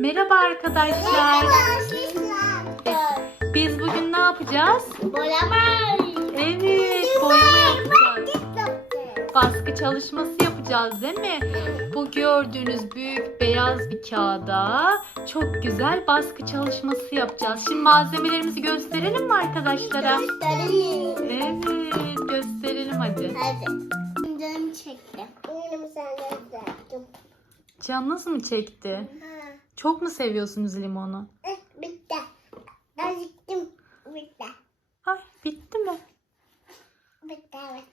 Merhaba arkadaşlar. Biz bugün ne yapacağız? Evet, boyama yapacağız. Baskı çalışması yapacağız değil mi? Bu gördüğünüz büyük beyaz bir kağıda çok güzel baskı çalışması yapacağız. Şimdi malzemelerimizi gösterelim mi arkadaşlara? Evet, gösterelim hadi. Canım çekti. Canınız mı çekti? Çok mu seviyorsunuz limonu? Bitti. Acıktım. Bitti. Ay, bitti mi? Bitti evet.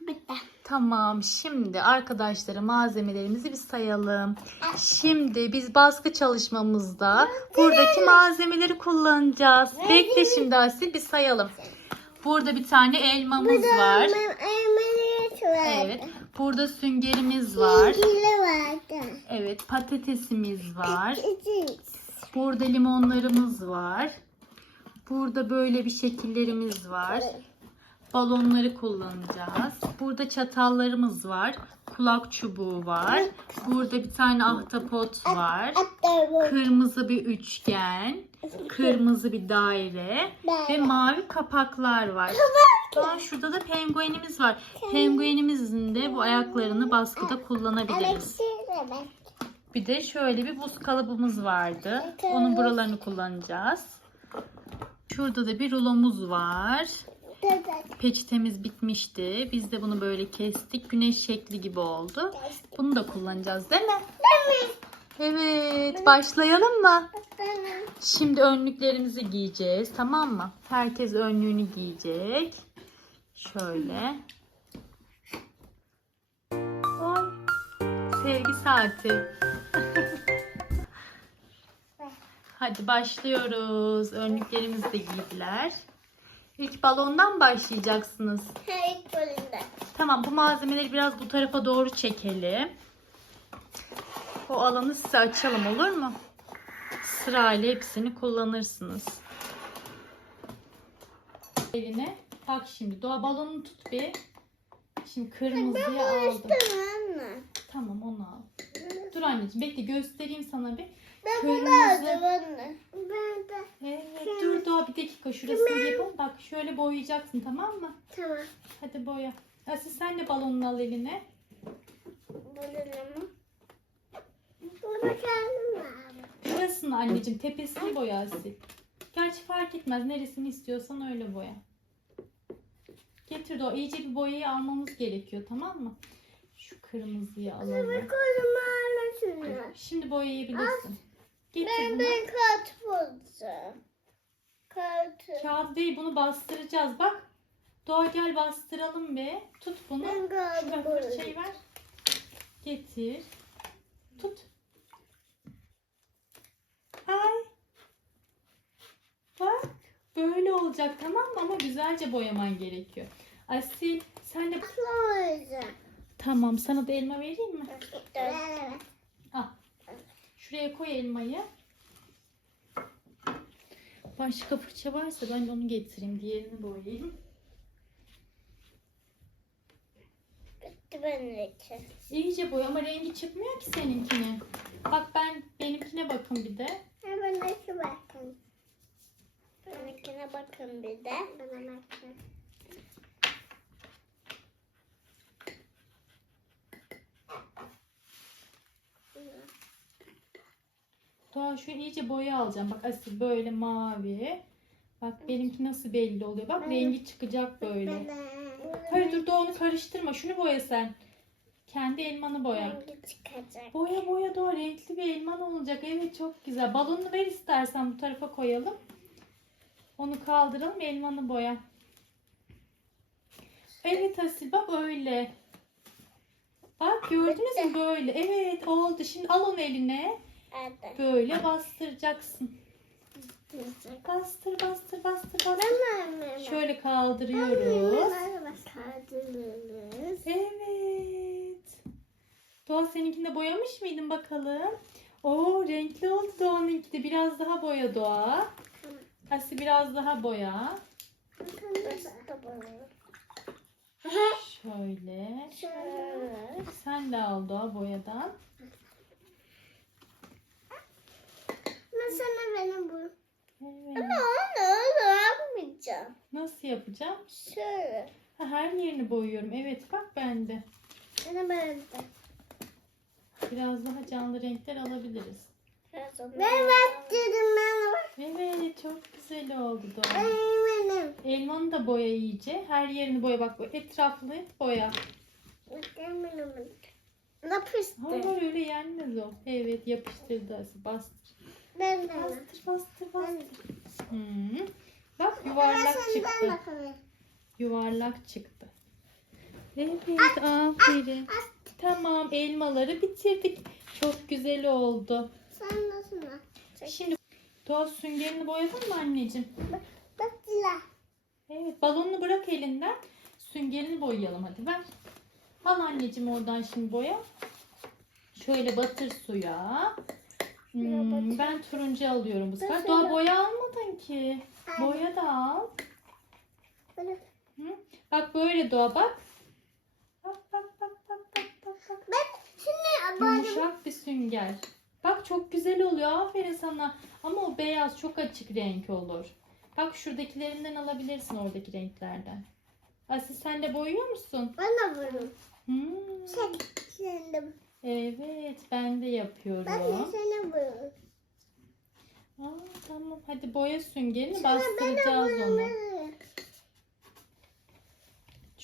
Bitti. Tamam şimdi arkadaşlara malzemelerimizi bir sayalım. Şimdi biz baskı çalışmamızda buradaki malzemeleri kullanacağız. Bekle şimdi Asil bir sayalım. Burada bir tane elmamız var. Evet. Burada süngerimiz var. Evet patatesimiz var. Burada limonlarımız var. Burada böyle bir şekillerimiz var. Balonları kullanacağız. Burada çatallarımız var. Kulak çubuğu var. Burada bir tane ahtapot var. Kırmızı bir üçgen. Kırmızı bir daire. Ve mavi kapaklar var. Daha şurada da penguenimiz var. Penguenimizin de bu ayaklarını baskıda kullanabiliriz. Bir de şöyle bir buz kalıbımız vardı. Onun buralarını kullanacağız. Şurada da bir rulomuz var. Peçetemiz bitmişti. Biz de bunu böyle kestik. Güneş şekli gibi oldu. Bunu da kullanacağız değil mi? Evet, başlayalım mı? Şimdi önlüklerimizi giyeceğiz, tamam mı? Herkes önlüğünü giyecek. Şöyle. Oy. Sevgi saati. Hadi başlıyoruz. Önlüklerimizi de giydiler. İlk balondan başlayacaksınız. İlk bölümde. Tamam bu malzemeleri biraz bu tarafa doğru çekelim. O alanı size açalım olur mu? Sırayla hepsini kullanırsınız. Eline bak şimdi doğa balonunu tut bir. Şimdi kırmızıyı aldım. Anne. Tamam onu al. Dur anneciğim bekle göstereyim sana bir. Ben bunu Kırmızı. aldım anne. Ben de. Evet dur doğa bir dakika şurasını yapalım. Bak şöyle boyayacaksın tamam mı? Tamam. Hadi boya. Asil sen de balonunu al eline. Bulalım. Bunu kendim aldım. Şurasını anneciğim tepesini boya Asil. Gerçi fark etmez neresini istiyorsan öyle boya. Getir de o iyice bir boyayı almamız gerekiyor tamam mı? Şu kırmızıyı alalım. Koydum annesini. Şimdi boyayabilirsin. Getir Ben bunu. ben kart bulacağım. Kartı. Kağıt değil bunu bastıracağız bak. Doğa gel bastıralım be. Tut bunu. Ben Şuraya bulacağım. fırçayı ver. Getir. Tut. Ay. Bak. Böyle olacak tamam mı? Ama güzelce boyaman gerekiyor. Asil sen de... Tamam sana da elma vereyim mi? Evet. Al. Şuraya koy elmayı. Başka fırça varsa ben onu getireyim. Diğerini boyayayım. Bitti benim için. İyice boya ama rengi çıkmıyor ki seninkine. Bak ben benimkine bakın bir de. Hemen nasıl bakın. Benimkine bakın bir de. Bana bakın. Doğa şu iyice boya alacağım. Bak Asil böyle mavi. Bak benimki nasıl belli oluyor. Bak rengi çıkacak böyle. Hayır dur Doğa onu karıştırma. Şunu boya sen. Kendi elmanı boya. Rengi çıkacak. Boya boya Doğa renkli bir elman olacak. Evet çok güzel. Balonunu ver istersen bu tarafa koyalım. Onu kaldıralım elmanı boya. Evet Asil bak öyle. Bak gördünüz mü böyle. Evet oldu. Şimdi al onu eline. Böyle bastıracaksın. Bastır bastır bastır bastır. Şöyle kaldırıyoruz. Evet. Doğa seninkinde boyamış mıydın bakalım? Oo renkli oldu Doğan'ınki de. Biraz daha boya Doğa. Asi biraz daha boya. Şöyle. Şöyle. Sen de al Doğa boyadan. sana benim bu. Evet. Ama onu yapmayacağım. Nasıl yapacağım? Şöyle. Ha, her yerini boyuyorum. Evet bak bende. Bana böyle. Biraz daha canlı renkler alabiliriz. Ben baktırdım ben. Evet çok güzel oldu Doğa. Benim. Elmanı da boya iyice. Her yerini boya bak. bu Etraflı boya. Benim. Lapıştı. Hayır öyle yenmez o. Evet yapıştırdı Asi. Bastır. Ben de. Bastır bastır bastır. Hmm. Bak yuvarlak çıktı. Yuvarlak çıktı. Evet aferin. Tamam elmaları bitirdik. Çok güzel oldu. Sen nasıl? Şimdi Doğa süngerini boyadın mı anneciğim? Bak Dila. Evet balonunu bırak elinden. Süngerini boyayalım hadi ver. Al anneciğim oradan şimdi boya. Şöyle batır suya. Hmm, ben turuncu alıyorum bu sefer. Doğa ya? boya almadın ki. Boya da al. Hı? Bak böyle Doğa. Bak bak bak bak bak bak. bak. Ben şimdi. Yumuşak bir sünger. Bak çok güzel oluyor. Aferin sana. Ama o beyaz çok açık renk olur. Bak şuradakilerinden alabilirsin oradaki renklerden. Asil sen de boyuyor musun? Ben de böyle. Hmm. Sen. Sen de. Evet ben de yapıyorum. Ben de sana böyle. Aa, tamam hadi boya süngerini Sana ben de bastıracağız onu.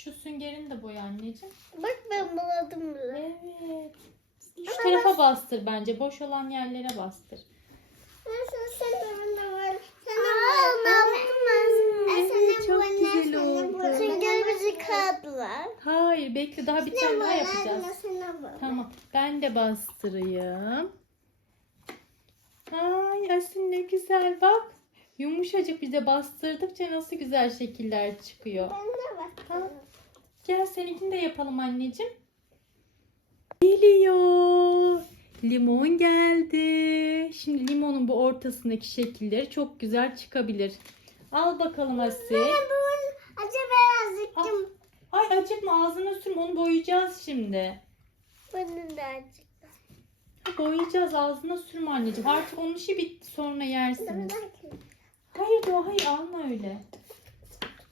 Şu süngerini de boya anneciğim. Bak ben buladım böyle. Evet. Şu Ama tarafa bastır bence. Boş olan yerlere bastır. Nasıl sen de bana var. Sana ben Evet, sana çok böyle, güzel sana oldu. Çünkü bizi kağıtlar. Hayır bekle daha bir tane daha yapacağız. Sana. Tamam. Ben de bastırayım. Ay Asil ne güzel bak. Yumuşacık bize bastırdıkça nasıl güzel şekiller çıkıyor. Ben de bak. Gel seninkini de yapalım anneciğim. Geliyor. Limon geldi. Şimdi limonun bu ortasındaki şekilleri çok güzel çıkabilir. Al bakalım Asil. Ben bunun acaba birazcık Al. Ay acıtma ağzına sürme onu boyayacağız şimdi. bunun da azıcık. Boyayacağız ağzına sürme anneciğim. Artık onun işi bitti sonra yersiniz. Bak. Hayır Doğa hayır alma öyle.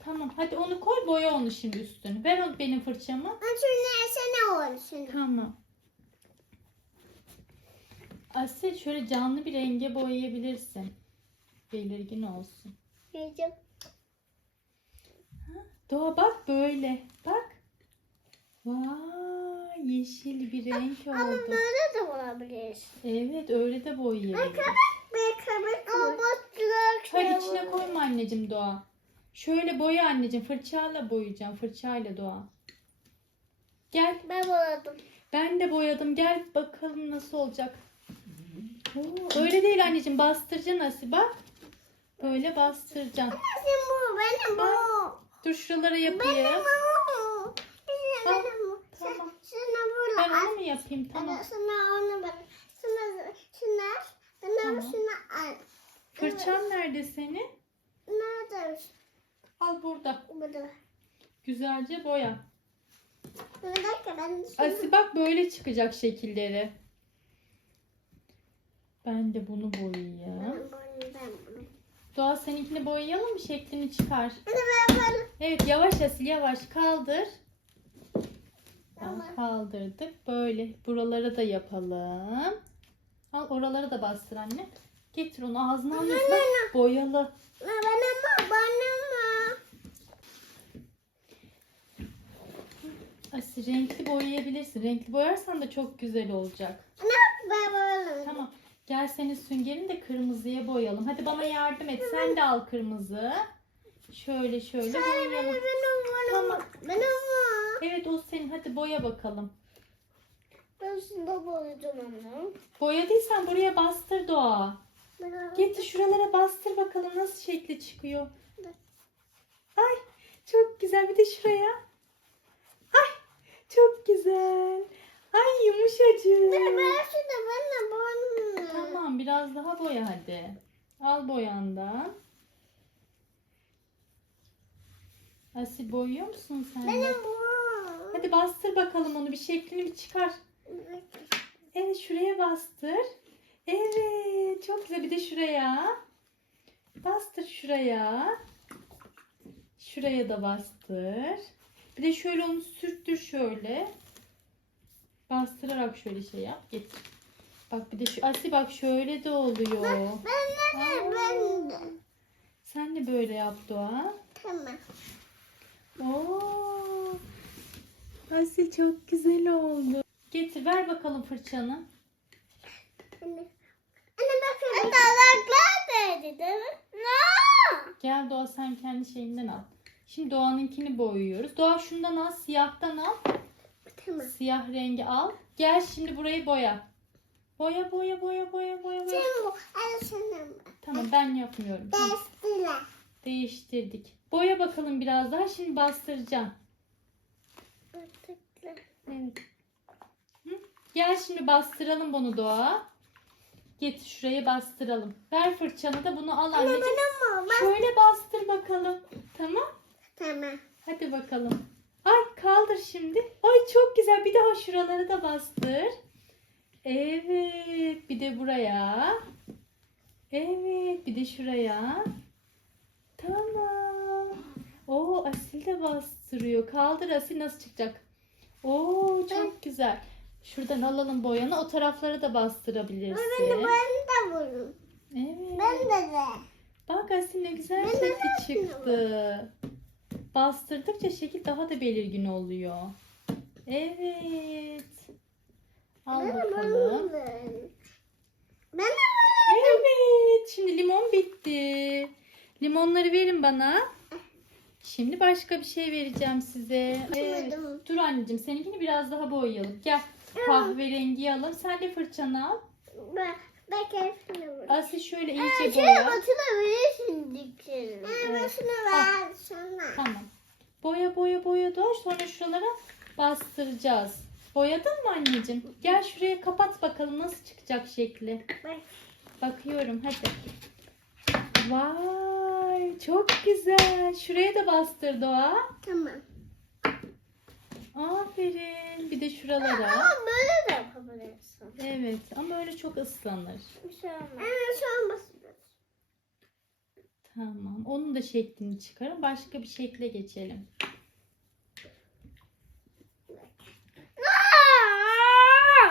Tamam hadi onu koy boya onu şimdi üstüne. Ver onu benim fırçamı. Ben şunu sana olsun. Tamam. Asil şöyle canlı bir renge boyayabilirsin. Belirgin olsun. Yiyeceğim. Doğa bak böyle. Bak. Vay yeşil bir renk Ama oldu. böyle de olabilir. Evet öyle de boyayabiliriz. Bir kabak Ama battılar. Hayır içine koyma anneciğim Doğa. Şöyle boya anneciğim. Fırçayla boyayacağım. Fırçayla Doğa. Gel. Ben buladım. Ben de boyadım. Gel bakalım nasıl olacak. Oo, öyle değil anneciğim. Bastıracaksın Asi bak. Böyle bastıracaksın. Sen bu benim bu. Dur şuralara yapayım. Benim bu. Benim bu. Sen, tamam. sana Ben bunu al. onu mu yapayım? Tamam. Sana onu bak. Sana şunu Bana Tamam. şunu al. Fırçan nerede senin? Nerede? Al burada. Burada. Güzelce boya. Bir dakika ben. Asi bak böyle çıkacak şekilleri. Ben de bunu boyayayım. Doğa seninkini boyayalım mı? Şeklini çıkar. Evet yavaş Asil yavaş kaldır. Tamam. Kaldırdık. Böyle buraları da yapalım. Al oraları da bastır anne. Getir onu ağzına. Bak boyalı. Ben ama bana mı? Asil renkli boyayabilirsin. Renkli boyarsan da çok güzel olacak. Ne? Ben böyle. Tamam. Gel senin süngerini de kırmızıya boyayalım. Hadi bana yardım et. Sen de al kırmızı. Şöyle şöyle boyayalım. Benim bunu. Tamam. Benim. Evet o senin. Hadi boya bakalım. Ben şunu boyayacağım onu. Boyadıysan buraya bastır Doğa. Getir şuralara bastır bakalım nasıl şekli çıkıyor. Ay çok güzel. Bir de şuraya. Çok güzel. Ay yumuşacık. Ben şunu bana bunu. Tamam biraz daha boya hadi. Al boyandan. Asil boyuyor musun sen? Benim bu. Hadi bastır bakalım onu bir şeklini bir çıkar. Evet şuraya bastır. Evet Çok güzel. Bir de şuraya. Bastır şuraya. Şuraya da bastır. Bir de şöyle onu sürttür şöyle. Bastırarak şöyle şey yap. Getir. Bak bir de şu Asi bak şöyle de oluyor. Ben de ben de. Sen de böyle yap Doğa. Tamam. Oo. Asi çok güzel oldu. Getir ver bakalım fırçanı. Anne. Bakın. Dalaklar nerede değil mi? No. Gel Doğa sen kendi şeyinden al. Şimdi Doğan'ınkini boyuyoruz. Doğa şundan al, siyahtan al. Tamam. Siyah rengi al. Gel şimdi burayı boya. Boya boya boya boya boya boya. Sen bu. Al sana. Tamam ben yapmıyorum. Destiler. Değiştirdik. Boya bakalım biraz daha. Şimdi bastıracağım. Artıklar. Evet. Hı? Gel şimdi bastıralım bunu Doğa. Getir şuraya bastıralım. Ver fırçanı da bunu al anneciğim. Şöyle bastır bakalım. Tamam. Tamam. Hadi bakalım. Ay kaldır şimdi. Ay çok güzel. Bir daha şuraları da bastır. Evet. Bir de buraya. Evet. Bir de şuraya. Tamam. Oo Asil de bastırıyor. Kaldır Asil nasıl çıkacak? Oo çok güzel. Şuradan alalım boyanı. O tarafları da bastırabilirsin. Ben de vururum. Evet. Ben de de. Bak Asil ne güzel Ben şekli çıktı. Bastırdıkça şekil daha da belirgin oluyor. Evet. Al bakalım. Ben de Evet. Şimdi limon bitti. Limonları verin bana. Şimdi başka bir şey vereceğim size. Evet. Dur anneciğim seninkini biraz daha boyayalım. Gel. Kahverengi alalım. Sen de fırçanı al. Ben, ben hepsini vururum. Asil şöyle iyice şöyle boya. batırabilirsin dikleri. Ben şunu ver sana. Tamam. Boya boya boya doğru. Sonra şuralara bastıracağız. Boyadın mı anneciğim? Gel şuraya kapat bakalım nasıl çıkacak şekli. Bak. Bakıyorum hadi. Vay çok güzel. Şuraya da bastır Doğa. Tamam. Aferin. Bir de şuralara. Yapabilirsin. Evet ama öyle çok ıslanır. Bir şey olmaz. Evet şu an basıyoruz. Tamam. Onun da şeklini çıkarın. Başka bir şekle geçelim.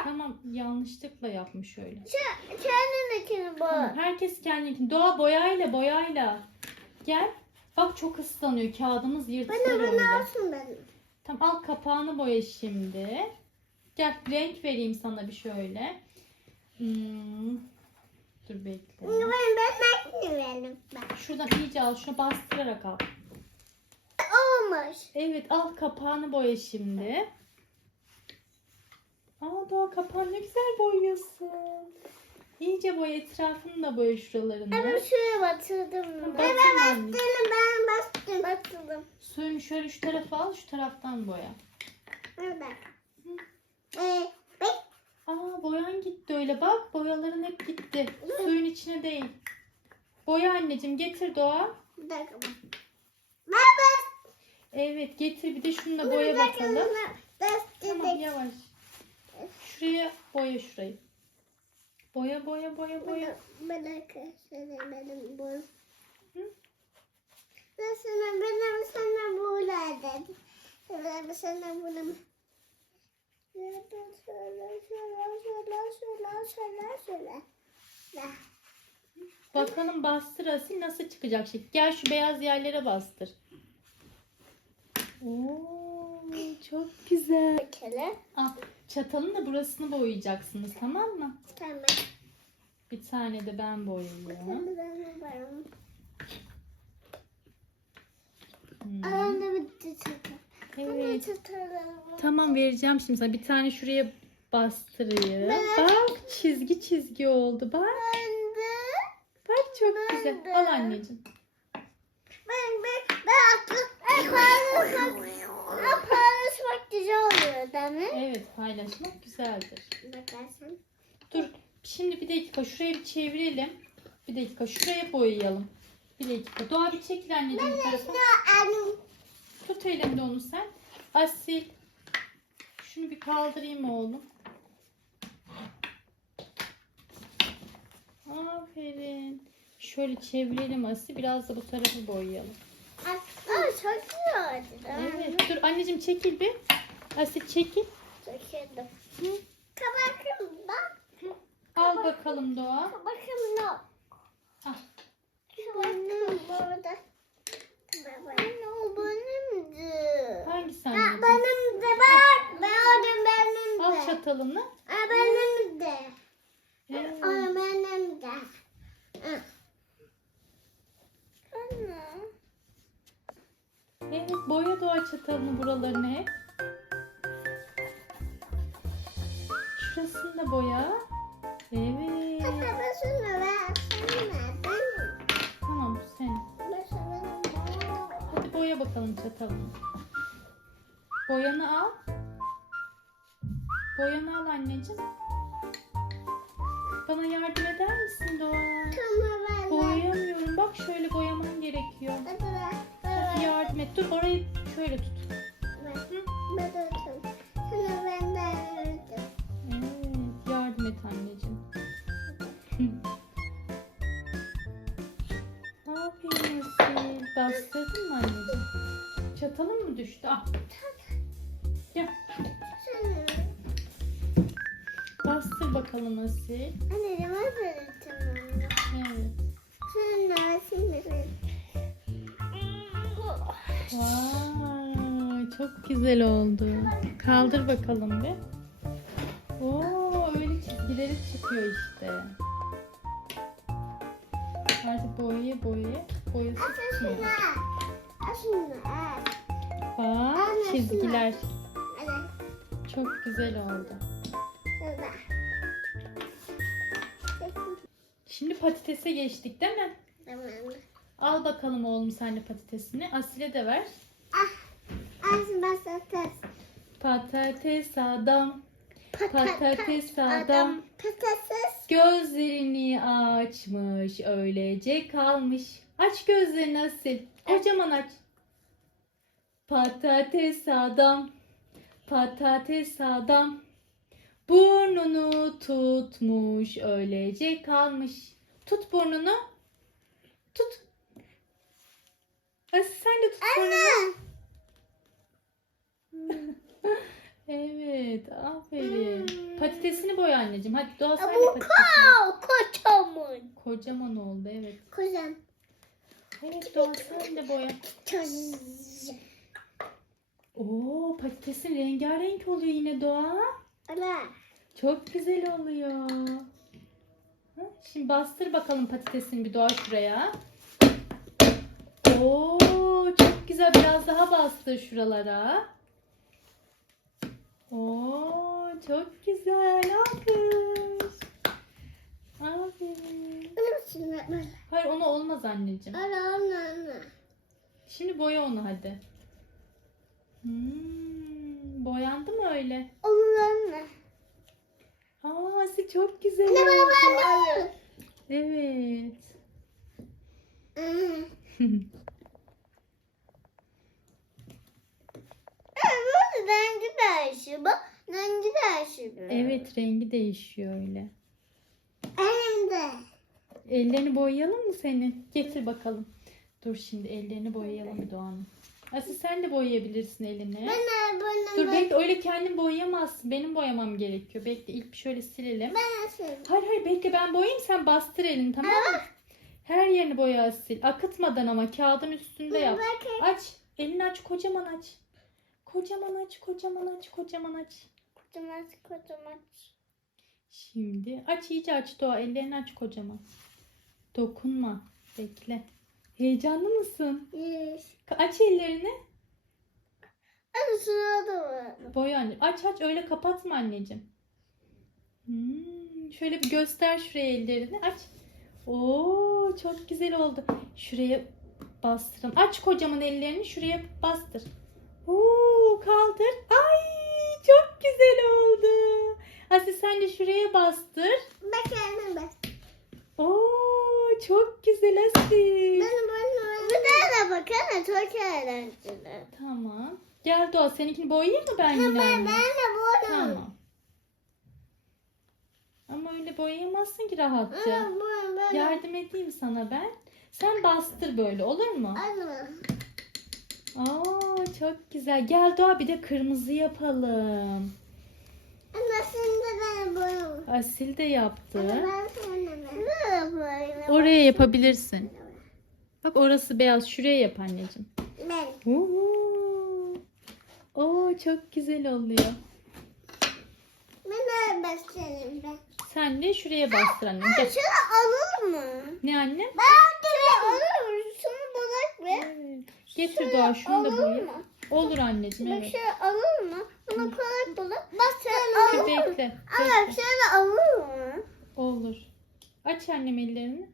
Tamam yanlışlıkla yapmış öyle. Kendindekini Tamam, bu. herkes kendini. Doğa boyayla boyayla. Gel. Bak çok ıslanıyor. Kağıdımız yırtılır Bana öyle. bana alsın benim. Tamam al kapağını boya şimdi. Gel renk vereyim sana bir şöyle. Hmm. Dur bekle. Ben ben verim ben. Şuradan iyice al. Şunu bastırarak al. Olmuş. Evet al kapağını boya şimdi. Aa Doğa kapağını ne güzel boyuyorsun. İyice boya etrafını da boya şuralarını. Ama şuraya batırdım. Tamam, Ben ben bastırdım ben bastırdım. Batırdım. Suyunu şöyle şu tarafa al, şu taraftan boya. Evet. Ee. Aa boyan gitti öyle bak. Boyaların hep gitti. Suyun içine değil. Boya anneciğim getir Doğa. Bir dakika. Evet getir bir de şununla boya bakalım. Tamam yavaş. Şuraya boya şurayı. Boya boya boya boya. Dakika. Sana benim. Hı? Ben sana benim sana dedim. Ben sana bunu. Bakalım bastır Asil nasıl çıkacak şekil. Gel şu beyaz yerlere bastır. Oo, çok güzel. Bakalım. Al, çatalın da burasını boyayacaksınız tamam mı? Tamam. Bir tane de ben boyayayım. Hmm. Aranda bitti çıktı. Evet. Tamam vereceğim şimdi sana. Bir tane şuraya bastırayım. Bak çizgi çizgi oldu. Bak. Bak çok güzel. Al anneciğim. Ben ben ben ben paylaşmak ben paylaşmak güzel oluyor değil mi? Evet paylaşmak güzeldir. Bakarsan. Dur şimdi bir dakika şurayı bir çevirelim. Bir dakika şuraya boyayalım. Bir dakika. Doğa bir çekil anneciğim bu tarafa. Tut elimde onu sen. Asil. Şunu bir kaldırayım oğlum. Aferin. Şöyle çevirelim Asi. Biraz da bu tarafı boyayalım. Aa çok güzel oldu. Evet. Dur anneciğim çekil bir. Asi çekil. Çekildim. Hı. Kabakım bak. Al bakalım Doğa. Kabakım yok. Ah. Kabakım burada. Anne o benimdi. Hangisi Ha, anneciğim? benim de bak. Ben o benim de. Al çatalını. Ha, benim de. Evet. O benim de. Ha. Anne. Evet boya Doğa çatalını buralarını hep. Şurasını da boya. Evet. Hatta ben. Şunu bakalım çatalını. Boyanı al. Boyanı al anneciğim. Bana yardım eder misin Doğa? Tamam ben. Boyayamıyorum. Bak şöyle boyaman gerekiyor. Ver. Hadi yardım et. Dur orayı şöyle tut. De tutayım. Şunu ben de verdim. Evet, yardım et anneciğim. ne yapayım Asil? Bastırdın mı düştü? Ah. Gel. Bastır bakalım Asil. Ben de tutayım. Evet. Da şimdi. Vay, çok güzel oldu. Kaldır bakalım bir. Oo, öyle çizgileri çıkıyor işte. Artık boyaya boyaya boyası Şunu. çıkmıyor. Şunu. Bak çizgiler çok güzel oldu. Şimdi patatese geçtik değil mi? Tamam. Al bakalım oğlum sen de patatesini. Asile de ver. Ah. Az patates. Patates adam, patates adam. Patates. Gözlerini açmış, öylece kalmış. Aç gözlerini Asil. Kocaman aç. Patates adam, patates adam. Burnunu tutmuş, öylece kalmış. Tut burnunu. Tut. Sen de tut burnunu. Evet, aferin. Hmm. Patatesini boya anneciğim. Hadi doğa sen de Bu patatesini. kav kocaman. Kocaman oldu evet. Kocaman. Evet Doğa sen de boya. Oo patatesin rengarenk oluyor yine Doğa. Ana. Çok güzel oluyor. Şimdi bastır bakalım patatesini bir Doğa şuraya. Oo çok güzel biraz daha bastır şuralara. Oo çok güzel. Alkış. Aferin. Hayır onu olmaz anneciğim. Ana ana ana. Şimdi boya onu hadi. Hmm, boyandı mı öyle? Onun anne. Aa Asi çok güzel Ne oldu. baba. Evet. Evet, rengi değişiyor. Bak, rengi değişiyor. evet rengi değişiyor öyle. Elimde. Ellerini boyayalım mı senin? Getir bakalım. Dur şimdi ellerini boyayalım bir Doğan'ın. Asi sen de boyayabilirsin elini. Ben bunu Dur bekle öyle kendin boyayamazsın. Benim boyamam gerekiyor. Bekle ilk bir şöyle silelim. Ben nasıl? Hayır hayır bekle ben boyayayım sen bastır elini tamam mı? Her yerini boya sil. Akıtmadan ama kağıdın üstünde yap. Aç. Elini aç kocaman aç. Kocaman aç kocaman aç kocaman aç. Kocaman kocaman. Şimdi aç iyice aç Doğa. Ellerini aç kocaman. Dokunma. Bekle. Heyecanlı mısın? Ka- Aç ellerini. Anne şuna da var. Boya anne. Aç aç öyle kapatma anneciğim. Hmm, şöyle bir göster şuraya ellerini. Aç. Oo çok güzel oldu. Şuraya bastırın. Aç kocaman ellerini şuraya bastır. Oo kaldır. Ay çok güzel oldu. Aslı sen de şuraya bastır. Bak. Oo çok güzel. Ben bunu. Bir daha da bakın. Çok eğlenceli. Tamam. Gel Doğa seninkini boyayayım mı ben yine? Ben anne? de bunu. Tamam. Ama öyle boyayamazsın ki rahatça. Ama bu böyle. Yardım edeyim sana ben. Sen bastır böyle olur mu? Anne. Aa çok güzel. Gel Doğa bir de kırmızı yapalım. Anne şimdi ben boyuyorum. Asil de yaptı. Sana ben. Ne boyuyorum? Oraya yapabilirsin. Bak orası beyaz. Şuraya yap anneciğim. Ben. Oo. Oo çok güzel oluyor. Ben de başlayayım ben. Sen de şuraya bastır annem. Gel. Şunu alır mı? Ne annem? Ben de alır mı? Şunu bırak be. Getir Doğa şunu da boya. mı? Olur anneciğim evet. şöyle alır mı? Bunu bırak. Bak sen alır mı? bekle. Ama bekle. şöyle alır mı? Olur. Aç annem ellerini.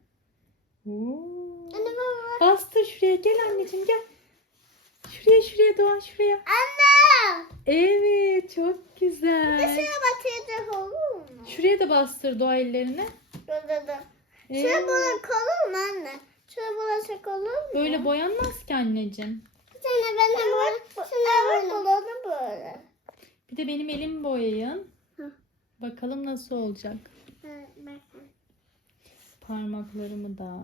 Oo. Anne baba. Bastır şuraya. Gel anneciğim gel. Şuraya şuraya Doğa şuraya. Anne. Evet çok Bir güzel. şeye batıracak olur mu? Şuraya da bastır Doğa ellerini. Dur dur dur. Evet. Şöyle bırak olur mu anne? Şöyle bıraksak olur mu? Böyle boyanmaz ki anneciğim. Sen ben de böyle. Sen de bulalım böyle. Bir de benim elimi boyayın. Hı. Bakalım nasıl olacak. Evet, bak. Parmaklarımı da.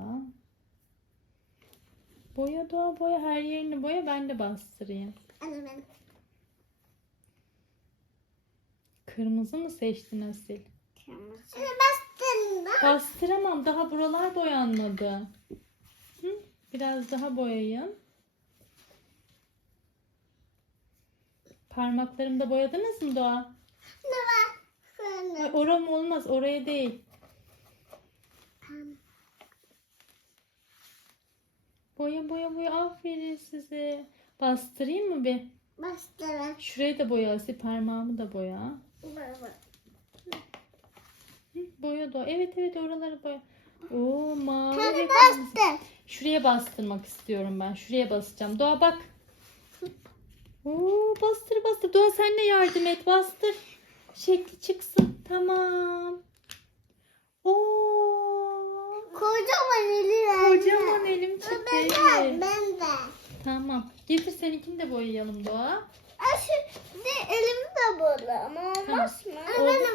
Boya Doğa boya her yerini boya ben de bastırayım. Ben. Kırmızı mı seçtin Asil? Bastın da. Bastıramam daha buralar boyanmadı. Hı? Biraz daha boyayın. Parmaklarımda boyadınız mı Doğa? Ne. Ay, oram olmaz oraya değil. Boya boya boya aferin size. Bastırayım mı bir? Bastın. Şurayı da boya Asil parmağımı da boya. Baba. Boya da. Evet evet oraları boya. Oo mavi kırmızı. bastın. Şuraya bastırmak istiyorum ben. Şuraya basacağım. Doğa bak. Oo bastır bastır. Doğa sen de yardım et. Bastır. Şekli çıksın. Tamam. Oo. Kocaman eli var. Kocaman elim çıktı. Ben de. Ben de. Tamam. Getir seninkini de boyayalım Doğa. Ay şimdi elim de böyle ama olmaz mı? Oldu. Ben de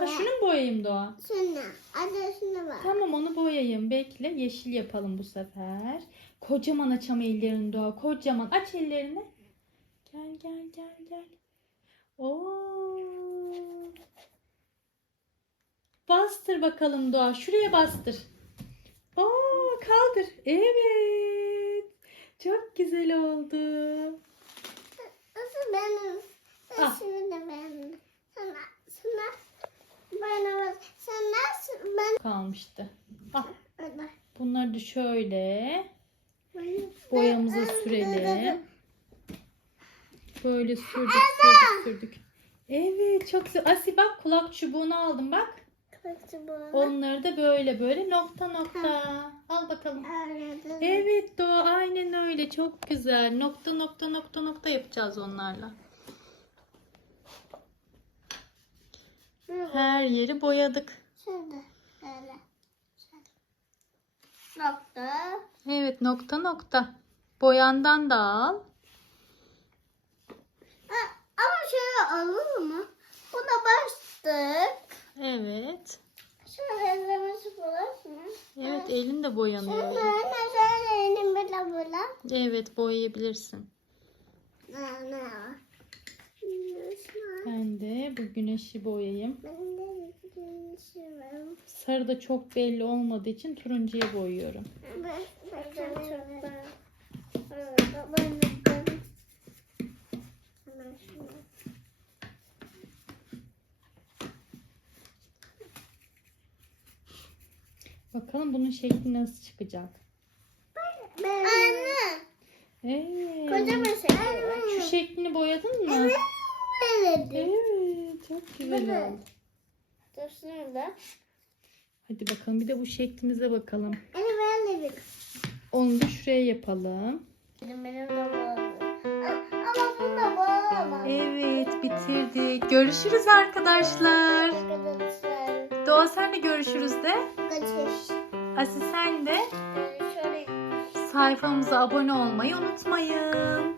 böyle. şunu mu boyayayım Doğa? Şunu. Hadi şunu bak. Tamam onu boyayayım. Bekle. Yeşil yapalım bu sefer. Kocaman aç ama ellerini Doğa. Kocaman. Aç ellerini. Gel gel gel gel. Oo. Bastır bakalım Doğa. Şuraya bastır. Oo kaldır. Evet. Çok güzel oldu. Nasıl benim? Ben Ah. şunu da beğendim. Sana, sana. Bana nasıl? Ben. Kalmıştı. Ah bunları da şöyle boyamıza sürelim. Böyle sürdük sürdük sürdük. Evet çok güzel. Asi bak kulak çubuğunu aldım bak. Kılıçı bu. Onları da böyle böyle nokta nokta. Al bakalım. Evet Doğa aynen öyle çok güzel. Nokta nokta nokta nokta yapacağız onlarla. Her yeri boyadık. Şöyle. Nokta. Evet nokta nokta. Boyandan da al. Ama şöyle alır mı? Buna bastık. Evet. Şöyle ellemesi bulasın? Evet elin de boyanıyor. Şöyle öyle. şöyle elim böyle böyle. Evet boyayabilirsin. Ne ne. Ben de bu güneşi boyayayım. Ben de şey var. Sarı da çok belli olmadığı için turuncuya boyuyorum. Ben ben çok ben. Evet, ben de şunu. Bakalım bunun şekli nasıl çıkacak. Anne. Evet. Kocaman şey. Şu şeklini boyadın mı? Evet. Evet. Çok güzel oldu. Dursun da. Hadi bakalım bir de bu şeklimize bakalım. Anne ben de bir. Onu da şuraya yapalım. Benim benim. Ama bunda bağlı. Evet bitirdik. Görüşürüz arkadaşlar. Arkadaşlar. Doğa sen de görüşürüz de. Kaçış. Asi sen de Şöyle. sayfamıza abone olmayı unutmayın.